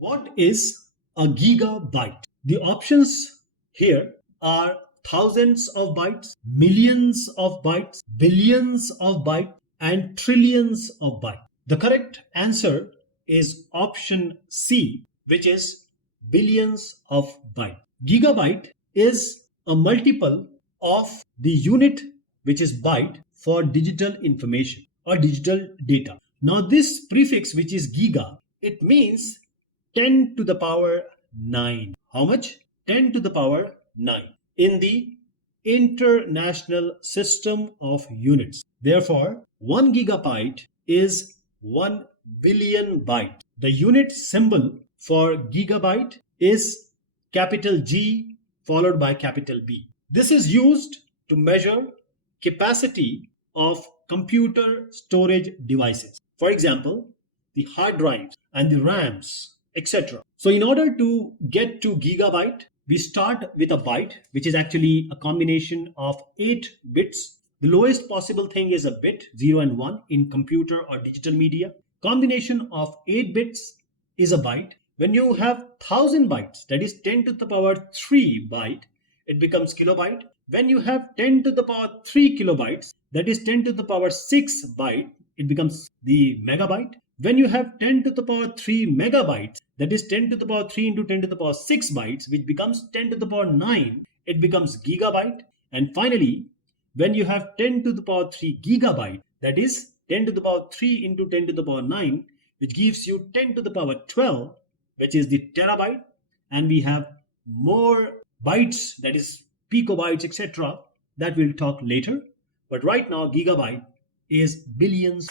What is a gigabyte? The options here are thousands of bytes, millions of bytes, billions of bytes, and trillions of bytes. The correct answer is option C, which is billions of bytes. Gigabyte is a multiple of the unit, which is byte, for digital information or digital data. Now this prefix, which is giga, it means 10 to the power 9. How much? 10 to the power 9 in the international system of units. Therefore, 1 gigabyte is 1 billion byte. The unit symbol for gigabyte is capital G followed by capital B. This is used to measure capacity of computer storage devices. For example, the hard drives and the RAMs, etc. So in order to get to gigabyte, we start with a byte, which is actually a combination of 8 bits. The lowest possible thing is a bit, 0 and 1 in computer or digital media. Combination of 8 bits is a byte. When you have 1000 bytes, that is 10 to the power 3 byte, it becomes kilobyte. When you have 10 to the power 3 kilobytes, that is 10 to the power 6 byte, it becomes the megabyte. When you have 10 to the power 3 megabytes, that is 10 to the power 3 into 10 to the power 6 bytes, which becomes 10 to the power 9, it becomes gigabyte. And finally, when you have 10 to the power 3 gigabyte, that is 10 to the power 3 into 10 to the power 9, which gives you 10 to the power 12, which is the terabyte. And we have more bytes, that is picobytes, etc. that we'll talk later. But right now, gigabyte is billions